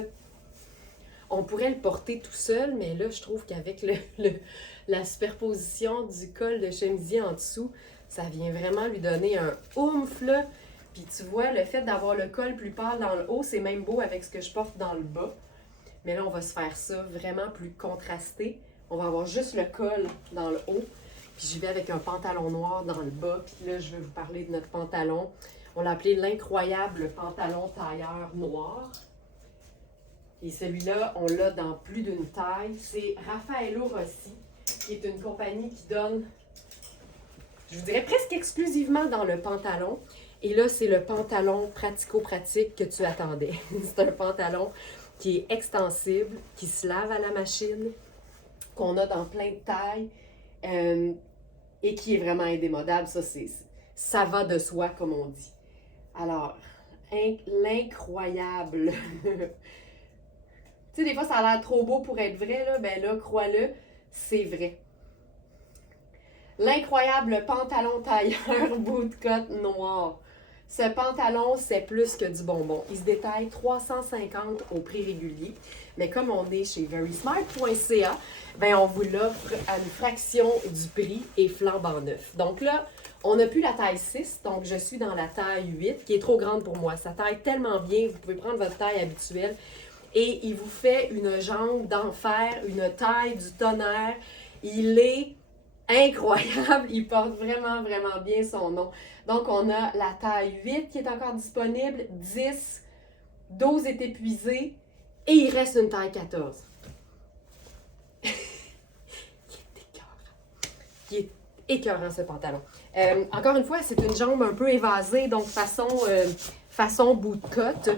On pourrait le porter tout seul, mais là, je trouve qu'avec la superposition du col de chemisier en dessous, ça vient vraiment lui donner un oomph, là. Puis tu vois, le fait d'avoir le col plus pâle dans le haut, c'est même beau avec ce que je porte dans le bas. Mais là, on va se faire ça vraiment plus contrasté. On va avoir juste le col dans le haut. Puis j'y vais avec un pantalon noir dans le bas. Puis là, je vais vous parler de notre pantalon. On l'a appelé l'incroyable pantalon tailleur noir. Et celui-là, on l'a dans plus d'une taille. C'est Raffaello Rossi, qui est une compagnie qui donne, je vous dirais presque exclusivement dans le pantalon. Et là, c'est le pantalon pratico-pratique que tu attendais. C'est un pantalon qui est extensible, qui se lave à la machine, qu'on a dans plein de tailles. Et qui est vraiment indémodable, ça va de soi, comme on dit. Alors, l'incroyable. Tu sais, des fois, ça a l'air trop beau pour être vrai, là. Ben là, crois-le, c'est vrai. L'incroyable pantalon tailleur bootcut noir. Ce pantalon, c'est plus que du bonbon. Il se détaille 350 au prix régulier. Mais comme on est chez verysmart.ca, ben on vous l'offre à une fraction du prix et flambant neuf. Donc là, on n'a plus la taille 6, donc je suis dans la taille 8, qui est trop grande pour moi. Ça taille tellement bien, vous pouvez prendre votre taille habituelle. Et il vous fait une jambe d'enfer, une taille du tonnerre. Il est incroyable, il porte vraiment, vraiment bien son nom. Donc, on a la taille 8 qui est encore disponible, 10, 12 est épuisé et il reste une taille 14. Qui est écœurant, ce pantalon. Encore une fois, c'est une jambe un peu évasée, donc façon bootcut.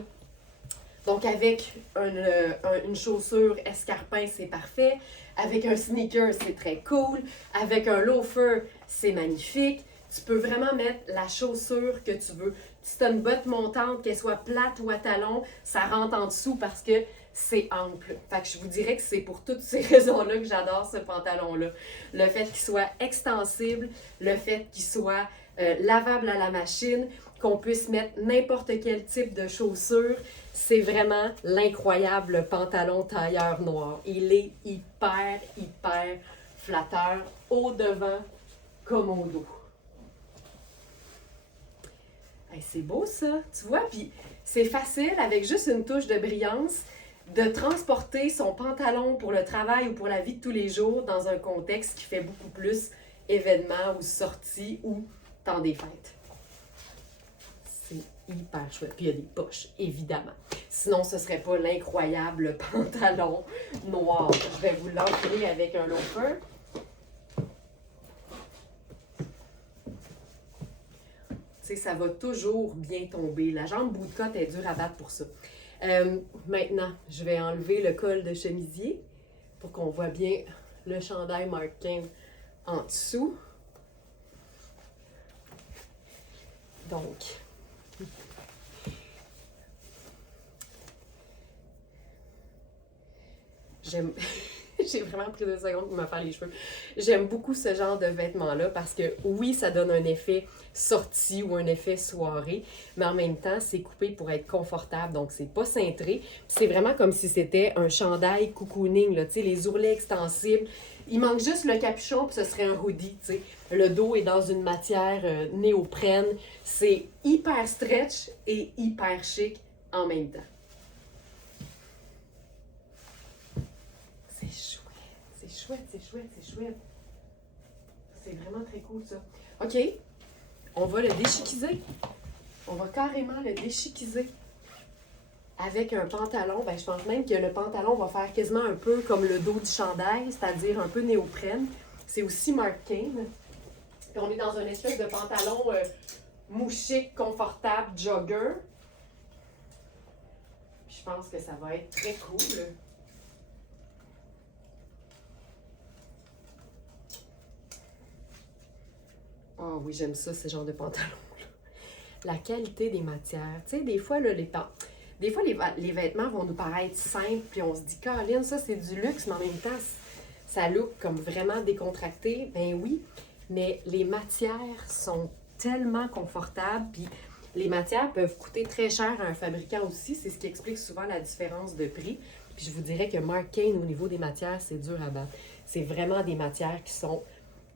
Donc, avec une chaussure escarpin, c'est parfait. Avec un sneaker, c'est très cool. Avec un loafer, c'est magnifique. Tu peux vraiment mettre la chaussure que tu veux. Si tu as une botte montante, qu'elle soit plate ou à talons, ça rentre en dessous parce que c'est ample. Fait que je vous dirais que c'est pour toutes ces raisons-là que j'adore ce pantalon-là. Le fait qu'il soit extensible, le fait qu'il soit lavable à la machine, qu'on puisse mettre n'importe quel type de chaussure. C'est vraiment l'incroyable pantalon tailleur noir. Il est hyper, hyper flatteur, au devant comme au dos. Hey, c'est beau ça, tu vois? Puis c'est facile avec juste une touche de brillance. de transporter son pantalon pour le travail ou pour la vie de tous les jours dans un contexte qui fait beaucoup plus événement ou sortie ou temps des fêtes. C'est hyper chouette. Puis il y a des poches, évidemment. Sinon, ce serait pas l'incroyable pantalon noir. Je vais vous l'enfiler avec un loafer. Tu sais, ça va toujours bien tomber. La jambe bout de côte est dure à battre pour ça. Maintenant, je vais enlever le col de chemisier pour qu'on voit bien le chandail Marc Cain en dessous. Donc, j'aime... J'ai vraiment pris 2 secondes pour me faire les cheveux. J'aime beaucoup ce genre de vêtements-là parce que oui, ça donne un effet sortie ou un effet soirée, mais en même temps, c'est coupé pour être confortable, donc c'est pas cintré. C'est vraiment comme si c'était un chandail cocooning, là, tu sais, les ourlets extensibles. Il manque juste le capuchon, puis ce serait un hoodie, tu sais. Le dos est dans une matière néoprène. C'est hyper stretch et hyper chic en même temps. C'est chouette. C'est vraiment très cool, ça. OK, on va le déchiquiser. On va carrément le déchiquiser avec un pantalon. Ben, je pense même que le pantalon va faire quasiment un peu comme le dos du chandail, c'est-à-dire un peu néoprène. C'est aussi Marc Cain. Puis on est dans une espèce de pantalon mouchique, confortable, jogger. Puis je pense que ça va être très cool. Oh oui, j'aime ça, ce genre de pantalon-là. La qualité des matières. Tu sais, des fois, là, les vêtements vont nous paraître simples, puis on se dit, Caroline, ça, c'est du luxe, mais en même temps, ça look comme vraiment décontracté. Ben oui, mais les matières sont tellement confortables, puis les matières peuvent coûter très cher à un fabricant aussi. C'est ce qui explique souvent la différence de prix. Puis je vous dirais que Marc Cain, au niveau des matières, c'est dur à battre. C'est vraiment des matières qui sont...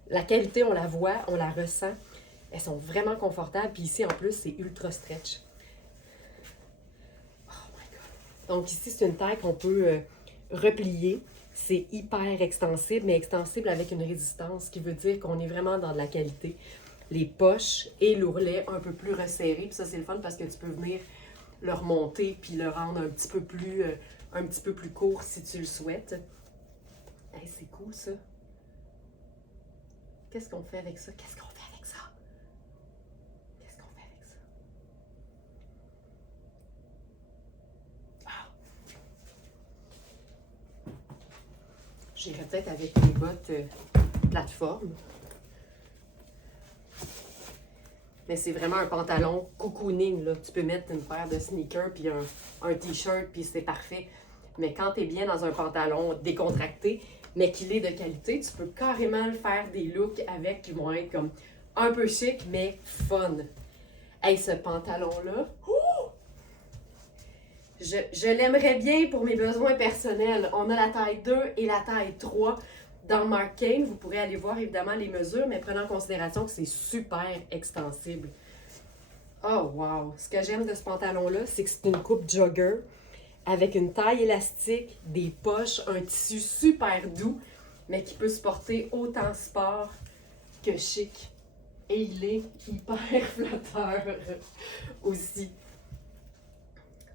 La qualité, on la voit, on la ressent. Elles sont vraiment confortables. Puis ici, en plus, c'est ultra stretch. Oh my God. Donc ici, c'est une taille qu'on peut replier. C'est hyper extensible, mais extensible avec une résistance, ce qui veut dire qu'on est vraiment dans de la qualité. Les poches et l'ourlet un peu plus resserrés. Puis ça, c'est le fun parce que tu peux venir le remonter puis le rendre un petit peu plus court si tu le souhaites. Hey, c'est cool, ça. Qu'est-ce qu'on fait avec ça? Qu'est-ce qu'on fait avec ça? Qu'est-ce qu'on fait avec ça? Ah! J'irais peut-être avec les bottes plateforme. Mais c'est vraiment un pantalon cocooning, là. Tu peux mettre une paire de sneakers puis un t-shirt puis c'est parfait. Mais quand tu es bien dans un pantalon décontracté, mais qu'il est de qualité, tu peux carrément faire des looks avec qui vont être comme un peu chic, mais fun. Hey, ce pantalon-là, je l'aimerais bien pour mes besoins personnels. On a la taille 2 et la taille 3 dans Marc Cain. Vous pourrez aller voir évidemment les mesures, mais prenez en considération que c'est super extensible. Oh wow! Ce que j'aime de ce pantalon-là, c'est que c'est une coupe jogger avec une taille élastique, des poches, un tissu super doux, mais qui peut se porter autant sport que chic. Et il est hyper flatteur aussi.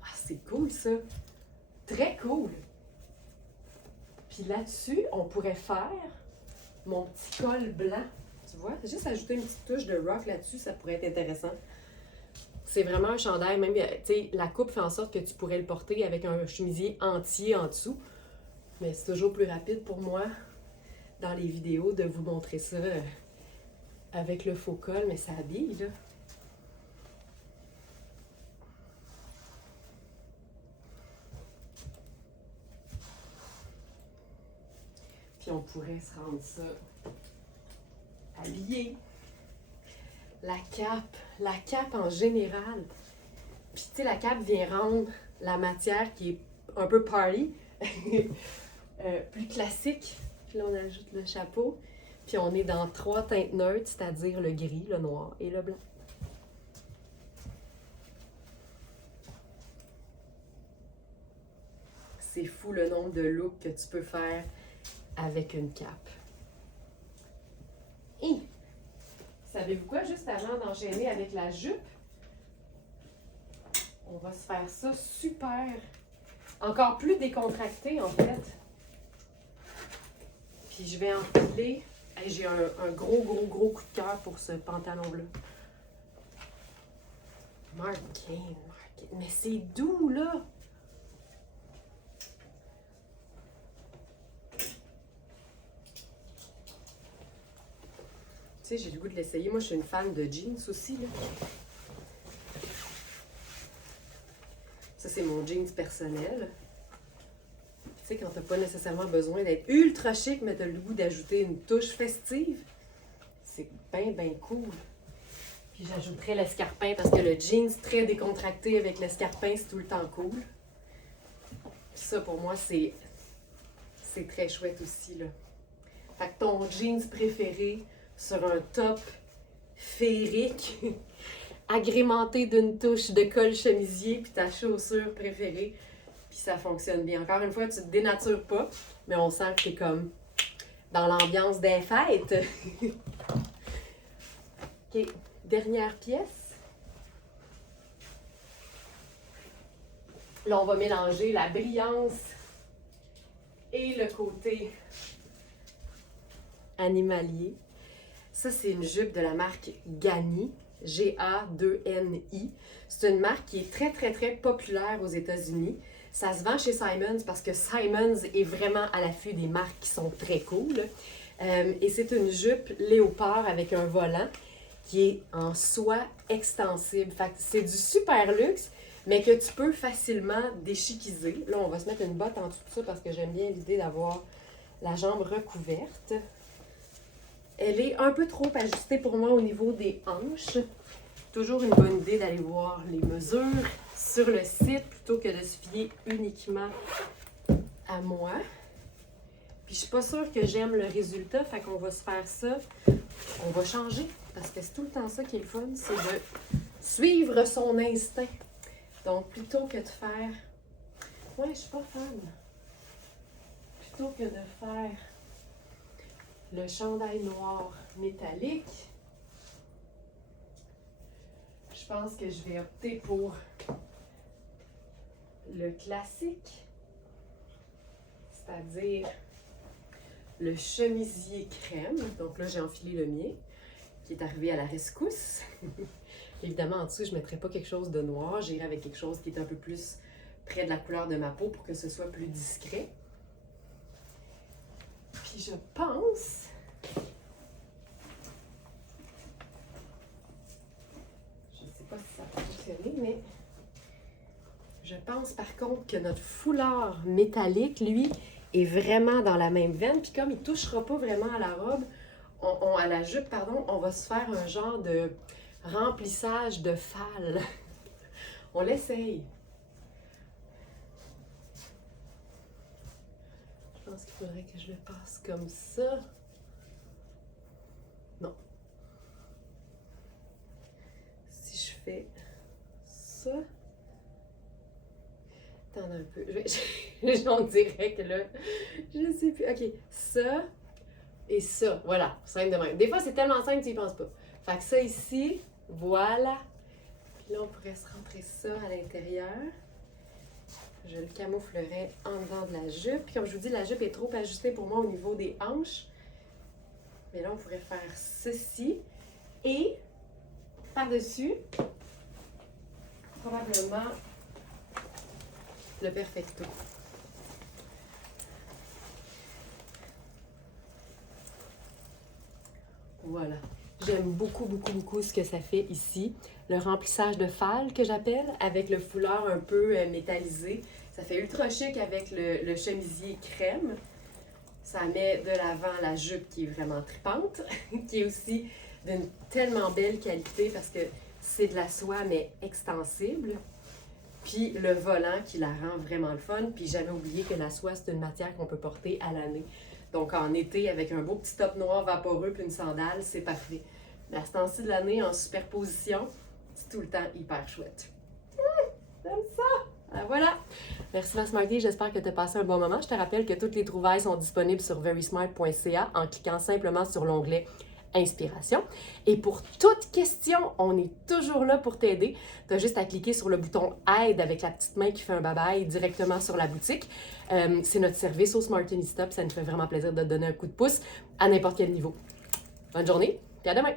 Ah, c'est cool ça! Très cool! Puis là-dessus, on pourrait faire mon petit col blanc. Tu vois? Juste ajouter une petite touche de rock là-dessus, ça pourrait être intéressant. C'est vraiment un chandail, même, tu sais, la coupe fait en sorte que tu pourrais le porter avec un chemisier entier en dessous. Mais c'est toujours plus rapide pour moi, dans les vidéos, de vous montrer ça avec le faux col, mais ça habille, là. Puis on pourrait se rendre ça habillé. La cape en général. Puis tu sais, la cape vient rendre la matière qui est un peu party, plus classique. Puis là, on ajoute le chapeau. Puis on est dans 3 teintes neutres, c'est-à-dire le gris, le noir et le blanc. C'est fou le nombre de looks que tu peux faire avec une cape. Et savez-vous quoi, juste avant d'enchaîner avec la jupe, on va se faire ça super, encore plus décontracté en fait. Puis je vais enfiler, j'ai un gros coup de cœur pour ce pantalon-là. Marqué, mais c'est doux là! Tu sais, j'ai le goût de l'essayer. Moi, je suis une fan de jeans aussi, là. Ça, c'est mon jeans personnel. Tu sais, quand t'as pas nécessairement besoin d'être ultra chic, mais t'as le goût d'ajouter une touche festive, c'est bien cool. Puis j'ajouterais l'escarpin parce que le jeans très décontracté avec l'escarpin, c'est tout le temps cool. Puis ça, pour moi, c'est très chouette aussi, là. Fait que ton jeans préféré sur un top féerique, agrémenté d'une touche de col chemisier, puis ta chaussure préférée, puis ça fonctionne bien. Encore une fois, tu te dénatures pas, mais on sent que t'es comme dans l'ambiance des fêtes. OK, dernière pièce. Là, on va mélanger la brillance et le côté animalier. Ça, c'est une jupe de la marque Gani, G-A-2-N-I. C'est une marque qui est très populaire aux États-Unis. Ça se vend chez Simons parce que Simons est vraiment à l'affût des marques qui sont très cool. Et c'est une jupe léopard avec un volant qui est en soie extensible. Fait que c'est du super luxe, mais que tu peux facilement déchiquiser. Là, on va se mettre une botte en dessous de ça parce que j'aime bien l'idée d'avoir la jambe recouverte. Elle est un peu trop ajustée pour moi au niveau des hanches. Toujours une bonne idée d'aller voir les mesures sur le site plutôt que de se fier uniquement à moi. Puis je suis pas sûre que j'aime le résultat, fait qu'on va se faire ça. On va changer parce que c'est tout le temps ça qui est le fun, c'est de suivre son instinct. Donc plutôt que de faire... Ouais, je suis pas fan. Plutôt que de faire le chandail noir métallique, je pense que je vais opter pour le classique, c'est-à-dire le chemisier crème. Donc là, j'ai enfilé le mien, qui est arrivé à la rescousse. Évidemment, en dessous, je ne mettrai pas quelque chose de noir. J'irai avec quelque chose qui est un peu plus près de la couleur de ma peau pour que ce soit plus discret. Puis je pense... Je ne sais pas si ça va fonctionner, mais... Je pense par contre que notre foulard métallique, lui, est vraiment dans la même veine. Puis comme il ne touchera pas vraiment à la robe, à la jupe, pardon, on va se faire un genre de remplissage de falle. On l'essaye. Je pense qu'il faudrait que je le passe comme ça. Non. Si je fais ça... Attends un peu. On dirait que là, je sais plus. OK, ça et ça. Voilà, simple de même. Des fois, c'est tellement simple que tu n'y penses pas. Fait que ça ici, voilà. Puis là, on pourrait se rentrer ça à l'intérieur. Je le camouflerai en dedans de la jupe. Puis comme je vous dis, la jupe est trop ajustée pour moi au niveau des hanches. Mais là, on pourrait faire ceci. Et par-dessus, probablement le perfecto. Voilà. J'aime beaucoup ce que ça fait ici. Le remplissage de falle que j'appelle, avec le foulard un peu métallisé. Ça fait ultra chic avec le chemisier crème. Ça met de l'avant la jupe qui est vraiment tripante, qui est aussi d'une tellement belle qualité parce que c'est de la soie mais extensible. Puis le volant qui la rend vraiment le fun. Puis jamais oublié que la soie, c'est une matière qu'on peut porter à l'année. Donc en été, avec un beau petit top noir vaporeux puis une sandale, c'est parfait. Mais à ce temps-ci de l'année, en superposition, c'est tout le temps hyper chouette. J'aime ça! Ah, voilà! Merci ma Smarty, j'espère que tu as passé un bon moment. Je te rappelle que toutes les trouvailles sont disponibles sur verysmart.ca en cliquant simplement sur l'onglet Inspiration. Et pour toute question, on est toujours là pour t'aider. Tu as juste à cliquer sur le bouton Aide avec la petite main qui fait un bye-bye directement sur la boutique. C'est notre service au Smartini Stop. Ça nous fait vraiment plaisir de te donner un coup de pouce à n'importe quel niveau. Bonne journée, puis à demain!